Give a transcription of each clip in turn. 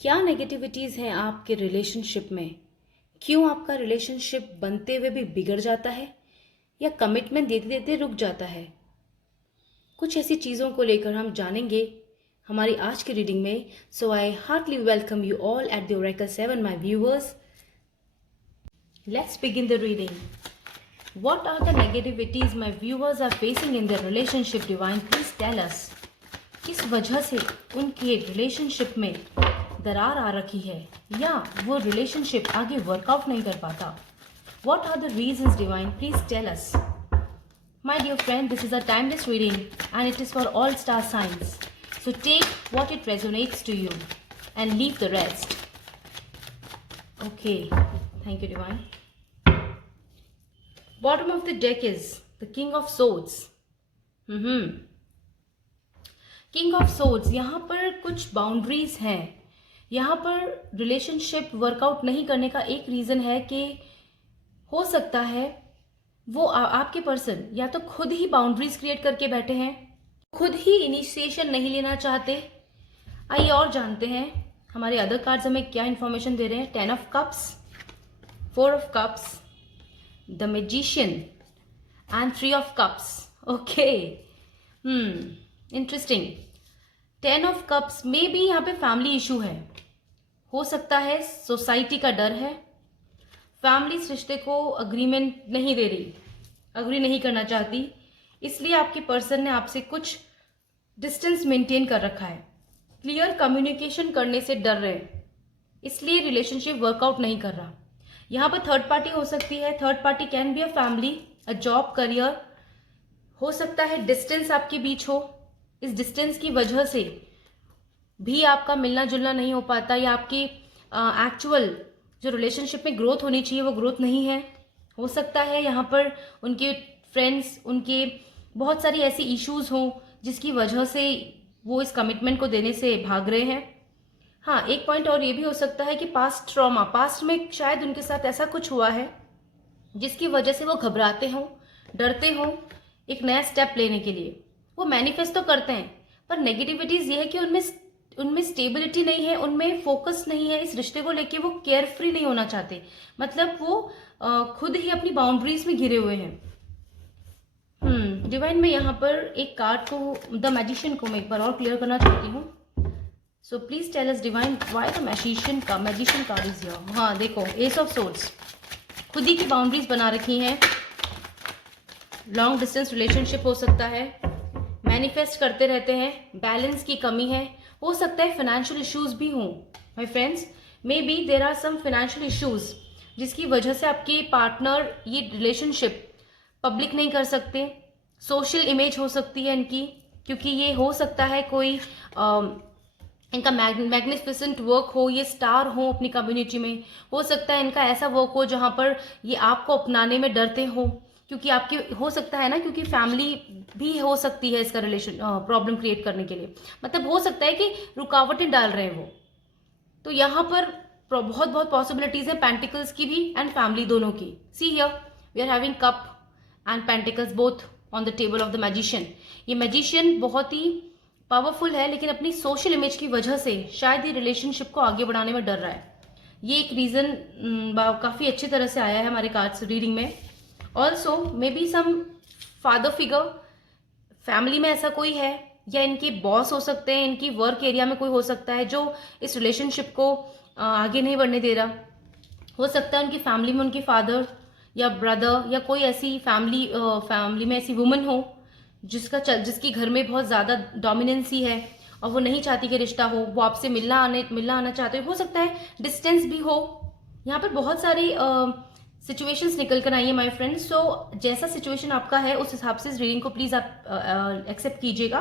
क्या नेगेटिविटीज़ हैं आपके रिलेशनशिप में? क्यों आपका रिलेशनशिप बनते हुए भी बिगड़ जाता है या कमिटमेंट देते देते रुक जाता है? कुछ ऐसी चीज़ों को लेकर हम जानेंगे हमारी आज की रीडिंग में. So I heartily welcome you all at the oracle 7, my viewers. Let's begin the reading. What are the negativities my viewers are facing in their relationship, Divine? Please tell us. किस वजह से उनके relationship में दरार आ रखी है या वो रिलेशनशिप आगे वर्कआउट नहीं कर पाता? What are the reasons, Divine? Please tell us. My dear friend, this is a timeless reading and it is for all star signs. So take what it resonates to you and leave the rest. Okay, thank you, Divine. Bottom of the deck is the King of Swords. King of swords. यहाँ पर कुछ boundaries हैं. यहाँ पर relationship workout नहीं करने का एक रीज़न है कि हो सकता है वो आपके पर्सन या तो खुद ही बाउंड्रीज क्रिएट करके बैठे हैं, खुद ही इनिशिएशन नहीं लेना चाहते. आइए और जानते हैं हमारे अदर कार्ड्स हमें क्या इंफॉर्मेशन दे रहे हैं. 10 of cups, 4 of cups, the magician and 3 of cups. Okay, interesting. 10 of cups में भी यहाँ पे फैमिली इशू है. हो सकता है सोसाइटी का डर है, फैमिली इस रिश्ते को अग्रीमेंट नहीं दे रही, अग्री नहीं करना चाहती, इसलिए आपके पर्सन ने आपसे कुछ डिस्टेंस मेंटेन कर रखा है. क्लियर कम्युनिकेशन करने से डर रहे हैं, इसलिए रिलेशनशिप वर्कआउट नहीं कर रहा. यहाँ पर थर्ड पार्टी हो सकती है. Third party can be a family, a job, career. हो सकता है डिस्टेंस आपके बीच हो, इस डिस्टेंस की वजह से भी आपका मिलना जुलना नहीं हो पाता या आपकी एक्चुअल जो रिलेशनशिप में ग्रोथ होनी चाहिए वो ग्रोथ नहीं है. हो सकता है यहाँ पर उनके फ्रेंड्स, उनके बहुत सारी ऐसी इश्यूज हों जिसकी वजह से वो इस कमिटमेंट को देने से भाग रहे हैं. हाँ, एक पॉइंट और ये भी हो सकता है कि पास्ट ट्रॉमा, पास्ट में शायद उनके साथ ऐसा कुछ हुआ है जिसकी वजह से वो घबराते हों, डरते हों एक नया स्टेप लेने के लिए. वो मैनिफेस्ट तो करते हैं पर नेगेटिविटीज ये है कि उनमें स्टेबिलिटी नहीं है, उनमें फोकस नहीं है. इस रिश्ते को लेके वो केयर फ्री नहीं होना चाहते, मतलब वो खुद ही अपनी बाउंड्रीज में घिरे हुए हैं. डिवाइन, मैं यहाँ पर एक कार्ड को, द मैजिशियन को मैं एक बार और क्लियर करना चाहती हूँ. So please tell us divine why the magician card is here. हाँ देखो, एस ऑफ सोर्ड्स. खुद ही की बाउंड्रीज बना रखी हैं. लॉन्ग डिस्टेंस रिलेशनशिप हो सकता है, मैनिफेस्ट करते रहते हैं, बैलेंस की कमी है. हो सकता है फाइनेंशियल इश्यूज भी हों my friends. Maybe there are some financial issues जिसकी वजह से आपके पार्टनर ये रिलेशनशिप पब्लिक नहीं कर सकते. सोशल इमेज हो सकती है इनकी, क्योंकि ये हो सकता है कोई इनका मैग्निफिसेंट वर्क हो, ये स्टार हो अपनी कम्युनिटी में. हो सकता है इनका ऐसा वर्क हो जहाँ पर ये आपको अपनाने में डरते हो, क्योंकि आपके हो सकता है ना, क्योंकि फैमिली भी हो सकती है इसका रिलेशन प्रॉब्लम क्रिएट करने के लिए. मतलब हो सकता है कि रुकावटें डाल रहे हैं वो. तो यहाँ पर बहुत बहुत पॉसिबिलिटीज है पेंटिकल्स की भी एंड फैमिली दोनों की. See here we are having cup and pentacles both on the table of the magician. ये मैजिशियन बहुत ही पावरफुल है, लेकिन अपनी सोशल इमेज की वजह से शायद ये रिलेशनशिप को आगे बढ़ाने में डर रहा है. ये एक रीजन काफी अच्छी तरह से आया है हमारे कार्ड्स रीडिंग में. Also maybe some father figure, family में ऐसा कोई है, या इनके बॉस हो सकते हैं, इनकी वर्क एरिया में कोई हो सकता है जो इस रिलेशनशिप को आगे नहीं बढ़ने दे रहा. हो सकता है उनकी फैमिली में उनकी फादर या ब्रदर या कोई ऐसी फैमिली में ऐसी वुमन हो जिसकी घर में बहुत ज़्यादा डोमिनेंसी है और वो नहीं चाहती कि रिश्ता हो, वो आपसे मिलना आना चाहते हो सकता है डिस्टेंस भी हो. यहाँ पर बहुत सारी सिचुएशंस निकल कर आई है माय फ्रेंड्स. सो जैसा सिचुएशन आपका है उस हिसाब से इस रीडिंग को प्लीज आप एक्सेप्ट कीजिएगा,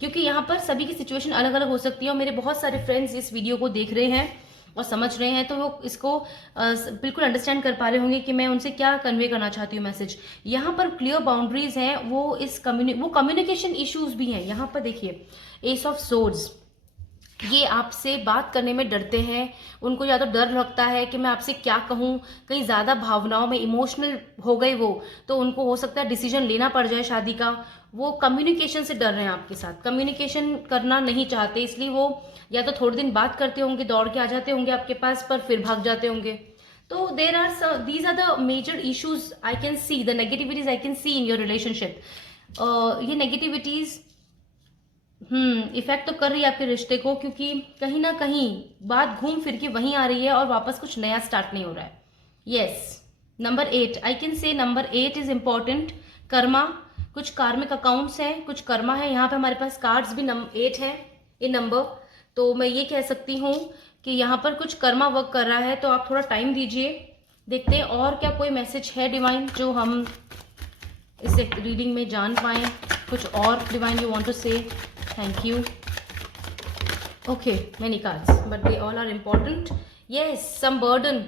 क्योंकि यहाँ पर सभी की सिचुएशन अलग अलग हो सकती है. और मेरे बहुत सारे फ्रेंड्स इस वीडियो को देख रहे हैं और समझ रहे हैं, तो वो इसको बिल्कुल अंडरस्टैंड कर पा रहे होंगे कि मैं उनसे क्या कन्वे करना चाहती हूँ मैसेज. यहाँ पर क्लियर बाउंड्रीज हैं, वो कम्युनिकेशन इश्यूज भी हैं. यहाँ पर देखिए, एस ऑफ सोर्ड्स. ये आपसे बात करने में डरते हैं, उनको या तो डर लगता है कि मैं आपसे क्या कहूँ, कहीं ज़्यादा भावनाओं में इमोशनल हो गए वो, तो उनको हो सकता है डिसीजन लेना पड़ जाए शादी का। वो कम्युनिकेशन से डर रहे हैं आपके साथ, कम्युनिकेशन करना नहीं चाहते, इसलिए वो या तो थोड़े दिन बात करते होंगे, दौड़ के आ जाते होंगे आपके पास, पर फिर भाग जाते होंगे। तो these are the major issues I can see, the negativities I can see in your relationship. ये नेगेटिविटीज इफेक्ट तो कर रही है आपके रिश्ते को, क्योंकि कहीं ना कहीं बात घूम फिर के वहीं आ रही है और वापस कुछ नया स्टार्ट नहीं हो रहा है। Yes, number 8 I can say, number 8 is important. Karma, कुछ कार्मिक अकाउंट्स हैं, कुछ कर्मा है। यहाँ पे हमारे पास कार्ड्स भी 8 है इन नंबर, तो मैं ये कह सकती हूँ कि यहाँ पर कुछ कर्मा वर्क कर रहा है, तो आप थोड़ा टाइम दीजिए। देखते हैं और क्या कोई मैसेज है डिवाइन जो हम इस रीडिंग में जान पाए। कुछ और divine you want to say? Thank you. Okay, many cards but they all are important. Yes, some burden,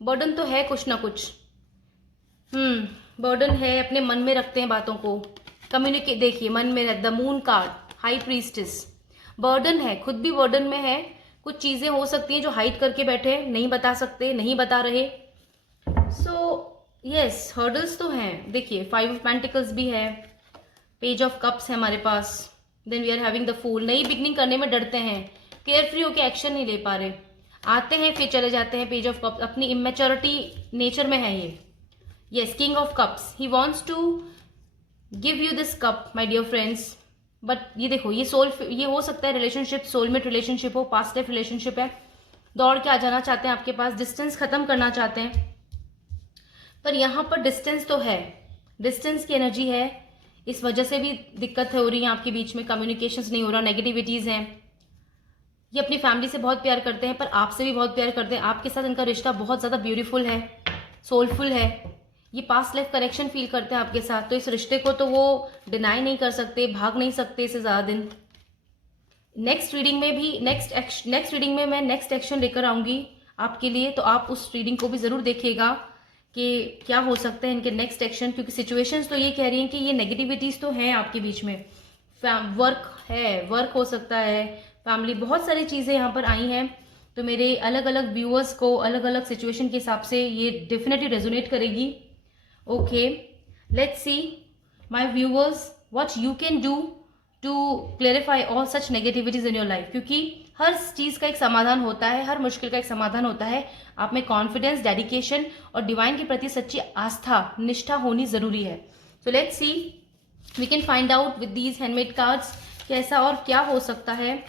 burden तो है कुछ ना कुछ। बर्डन है, अपने मन में रखते हैं बातों को, कम्युनिकेट। देखिए मन में, the moon card, high priestess, burden है, खुद भी बर्डन में है। कुछ चीजें हो सकती हैं जो हाइड करके बैठे, नहीं बता सकते, नहीं बता रहे। सो यस, हर्डल्स तो हैं। देखिए 5 ऑफ पेंटिकल्स भी है, पेज ऑफ कप्स है हमारे पास, then we are having the fool. नई बिगनिंग करने में डरते हैं, केयर फ्री होकर एक्शन नहीं ले पा रहे, आते हैं फिर चले जाते हैं। पेज ऑफ कप्स, अपनी इमेच्योरिटी नेचर में है ये। Yes, king of cups, he wants to give you this cup my dear friends, but ये देखो, ये हो सकता है रिलेशनशिप सोलमेट रिलेशनशिप हो, पास्ट लाइफ रिलेशनशिप है, दौड़ के आ जाना चाहते हैं आपके पास, डिस्टेंस खत्म करना चाहते हैं। पर यहाँ पर डिस्टेंस तो है, डिस्टेंस की एनर्जी है, इस वजह से भी दिक्कत हो रही है आपके बीच में, कम्युनिकेशंस नहीं हो रहा, नेगेटिविटीज हैं। ये अपनी फैमिली से बहुत प्यार करते हैं, पर आपसे भी बहुत प्यार करते हैं। आपके साथ इनका रिश्ता बहुत ज़्यादा ब्यूटीफुल है, सोलफुल है। ये पास्ट लाइफ कनेक्शन फील करते हैं आपके साथ, तो इस रिश्ते को तो वो डिनाई नहीं कर सकते, भाग नहीं सकते इससे ज़्यादा दिन। नेक्स्ट रीडिंग में भी नेक्स्ट रीडिंग में मैं नेक्स्ट एक्शन लेकर आऊँगी आपके लिए, तो आप उस रीडिंग को भी ज़रूर देखिएगा कि क्या हो सकता है इनके नेक्स्ट एक्शन, क्योंकि सिचुएशंस तो ये कह रही हैं कि ये नेगेटिविटीज़ तो हैं आपके बीच में। वर्क है, वर्क हो सकता है, फैमिली, बहुत सारी चीज़ें यहाँ पर आई हैं। तो मेरे अलग अलग व्यूअर्स को अलग अलग सिचुएशन के हिसाब से ये डेफिनेटली रेजोनेट करेगी। Okay, let's see my viewers what you can do to clarify all such negativities in your life, क्योंकि हर चीज़ का एक समाधान होता है, हर मुश्किल का एक समाधान होता है। आप में कॉन्फिडेंस, डेडिकेशन और डिवाइन के प्रति सच्ची आस्था, निष्ठा होनी ज़रूरी है। So let's see, we can find out with these handmade cards कि ऐसा और क्या हो सकता है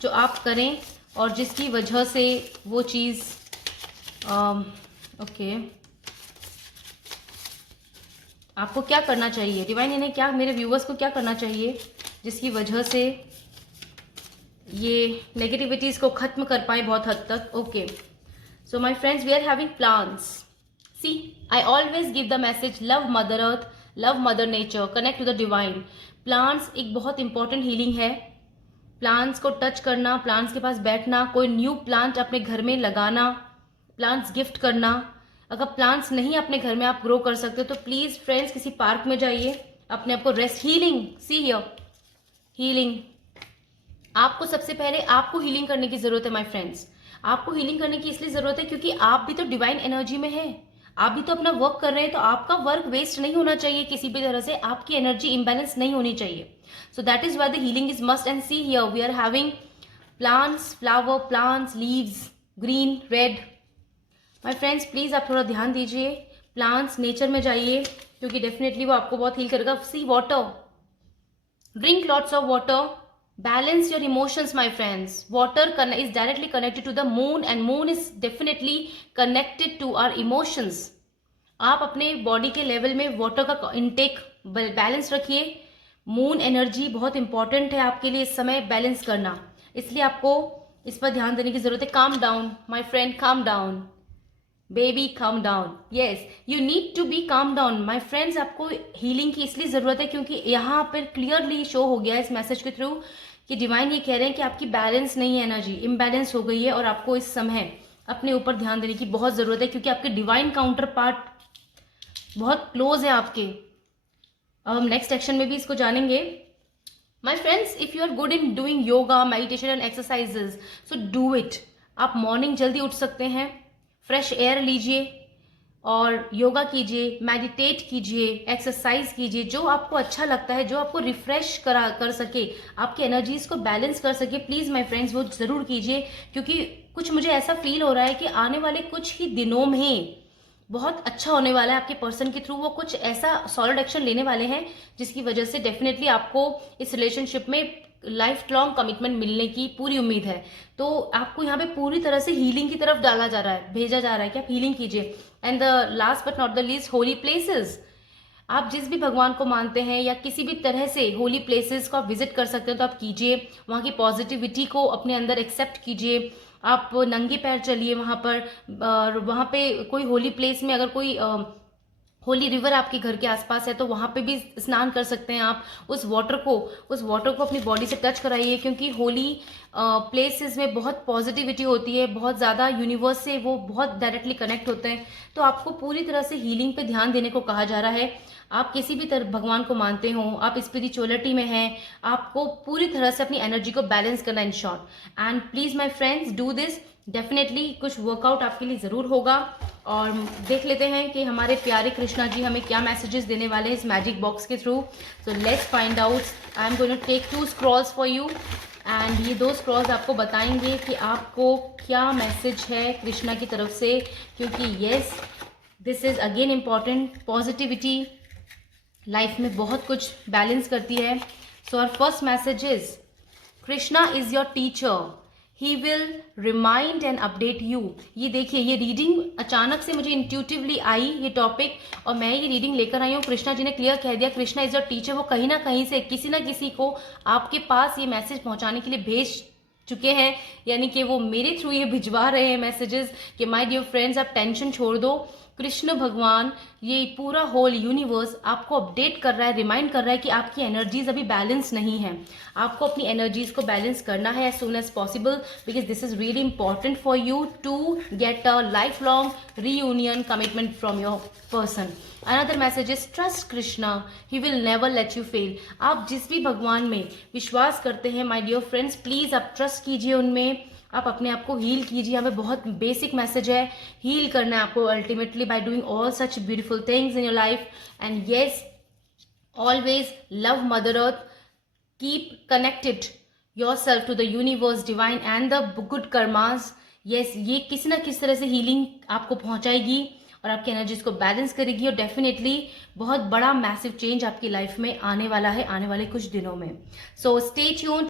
जो आप करें और जिसकी वजह से वो चीज़ ओके आपको क्या करना चाहिए, डिवाइन इन्हें क्या, मेरे व्यूवर्स को क्या करना चाहिए जिसकी वजह से ये नेगेटिविटीज को खत्म कर पाए बहुत हद तक। Okay, so my friends, we are having plants. See, I always give the message, love mother earth, love mother nature, connect to the divine. Plants एक बहुत इंपॉर्टेंट हीलिंग है। प्लांट्स को टच करना, प्लांट्स के पास बैठना, कोई न्यू प्लांट अपने घर में लगाना, प्लांट्स गिफ्ट करना। अगर प्लांट्स नहीं अपने घर में आप ग्रो कर सकते तो प्लीज फ्रेंड्स किसी पार्क में जाइए, अपने आप को rest, healing, see here, healing. आपको सबसे पहले आपको हीलिंग करने की जरूरत है माय फ्रेंड्स। आपको हीलिंग करने की इसलिए जरूरत है क्योंकि आप भी तो डिवाइन एनर्जी में हैं, आप भी तो अपना वर्क कर रहे हैं, तो आपका वर्क वेस्ट नहीं होना चाहिए किसी भी तरह से, आपकी एनर्जी इम्बैलेंस नहीं होनी चाहिए। So that is why the healing is must. And see here we are having plants, flower, plants, leaves, green, red. My friends please आप थोड़ा ध्यान दीजिए, प्लांट्स, नेचर में जाइए, क्योंकि डेफिनेटली वो आपको बहुत हील करेगा। Sea water, drink lots of water, balance your emotions my friends. Water is directly connected to the moon and moon is definitely connected to our emotions. आप अपने बॉडी के लेवल में वाटर का intake balance रखिए। Moon energy बहुत important है आपके लिए इस समय बैलेंस करना, इसलिए आपको इस पर ध्यान देने की जरूरत है। Calm down my friend, calm down baby, calm down. Yes, you need to be calm down my friends. आपको हीलिंग की इसलिए जरूरत है क्योंकि यहाँ पर क्लियरली शो हो गया इस मैसेज के थ्रू कि डिवाइन ये कह रहे हैं कि आपकी बैलेंस नहीं है, एनर्जी इम्बैलेंस हो गई है और आपको इस समय अपने ऊपर ध्यान देने की बहुत ज़रूरत है, क्योंकि आपके डिवाइन काउंटर पार्ट बहुत क्लोज है आपके। अब हम नेक्स्ट एक्शन में भी इसको जानेंगे। My friends, if you are good in doing yoga, meditation and exercises, so do it. आप मॉर्निंग जल्दी उठ सकते हैं, फ्रेश एयर लीजिए और योगा कीजिए, मेडिटेट कीजिए, एक्सरसाइज कीजिए, जो आपको अच्छा लगता है, जो आपको रिफ्रेश कर सके, आपकी एनर्जीज को बैलेंस कर सके, प्लीज माय फ्रेंड्स वो जरूर कीजिए। क्योंकि कुछ मुझे ऐसा फील हो रहा है कि आने वाले कुछ ही दिनों में बहुत अच्छा होने वाला है आपके पर्सन के थ्रू। वो कुछ ऐसा सॉलिड एक्शन लेने वाले हैं जिसकी वजह से डेफिनेटली आपको इस रिलेशनशिप में लाइफ लॉन्ग कमिटमेंट मिलने की पूरी उम्मीद है। तो आपको यहाँ पे पूरी तरह से हीलिंग की तरफ डाला जा रहा है, भेजा जा रहा है कि आप हीलिंग कीजिए। And the last but not the least, Holi places. आप जिस भी भगवान को मानते हैं या किसी भी तरह से होली प्लेसेस को आप विजिट कर सकते हो तो आप कीजिए। वहाँ की पॉजिटिविटी को अपने अंदर एक्सेप्ट कीजिए। आप नंगे पैर चलिए वहाँ पर, और वहाँ पे कोई होली प्लेस में अगर कोई होली रिवर आपके घर के आसपास है तो वहाँ पे भी स्नान कर सकते हैं आप। उस वाटर को अपनी बॉडी से टच कराइए, क्योंकि होली प्लेसेस में बहुत पॉजिटिविटी होती है, बहुत ज़्यादा यूनिवर्स से वो बहुत डायरेक्टली कनेक्ट होते हैं। तो आपको पूरी तरह से हीलिंग पे ध्यान देने को कहा जा रहा है। आप किसी भी तरह भगवान को मानते हो, आप स्पिरिचुअलिटी में हैं, आपको पूरी तरह से अपनी एनर्जी को बैलेंस करना in short. And please my friends do this, definitely कुछ वर्कआउट आपके लिए ज़रूर होगा। और देख लेते हैं कि हमारे प्यारे कृष्णा जी हमें क्या मैसेजेस देने वाले हैं इस मैजिक बॉक्स के through. So let's find out. I am going to take 2 scrolls for you, and ये 2 स्क्रॉल्स आपको बताएंगे कि आपको क्या मैसेज है कृष्णा की तरफ से। क्योंकि yes, this is again important. Positivity life में बहुत कुछ बैलेंस करती है। So our first message is, Krishna is your teacher, he will remind and update you. ये देखिए, ये रीडिंग अचानक से मुझे इंट्यूटिवली आई ये टॉपिक, और मैं ये रीडिंग लेकर आई हूँ। कृष्णा जी ने क्लियर कह दिया, कृष्णा इज योर टीचर। वो कहीं ना कहीं से किसी ना किसी को आपके पास ये मैसेज पहुंचाने के लिए भेज चुके हैं, यानी कि वो मेरे थ्रू ये भिजवा रहे हैं मैसेजेस कि माय डियर फ्रेंड्स आप टेंशन छोड़ दो। कृष्ण भगवान, ये पूरा होल यूनिवर्स आपको अपडेट कर रहा है, रिमाइंड कर रहा है कि आपकी एनर्जीज अभी बैलेंस नहीं है। आपको अपनी एनर्जीज को बैलेंस करना है as soon as possible, because this is really important for you to get a life long reunion commitment from your person. Another message is, trust Krishna, he will never let you fail. आप जिस भी भगवान में विश्वास करते हैं my dear friends, please आप trust कीजिए उनमें, आप अपने आप को हील कीजिए। हमें बहुत बेसिक मैसेज है, हील करना है आपको ultimately by doing all such beautiful things in your life. And yes, always love mother earth, keep connected yourself to the universe divine and the good karmas. Yes, ये किसी ना किसी तरह से हीलिंग आपको पहुंचाएगी और आपकी एनर्जीज को बैलेंस करेगी, और डेफिनेटली बहुत बड़ा मैसिव चेंज आपकी लाइफ में आने वाला है आने वाले कुछ दिनों में। So stay tuned.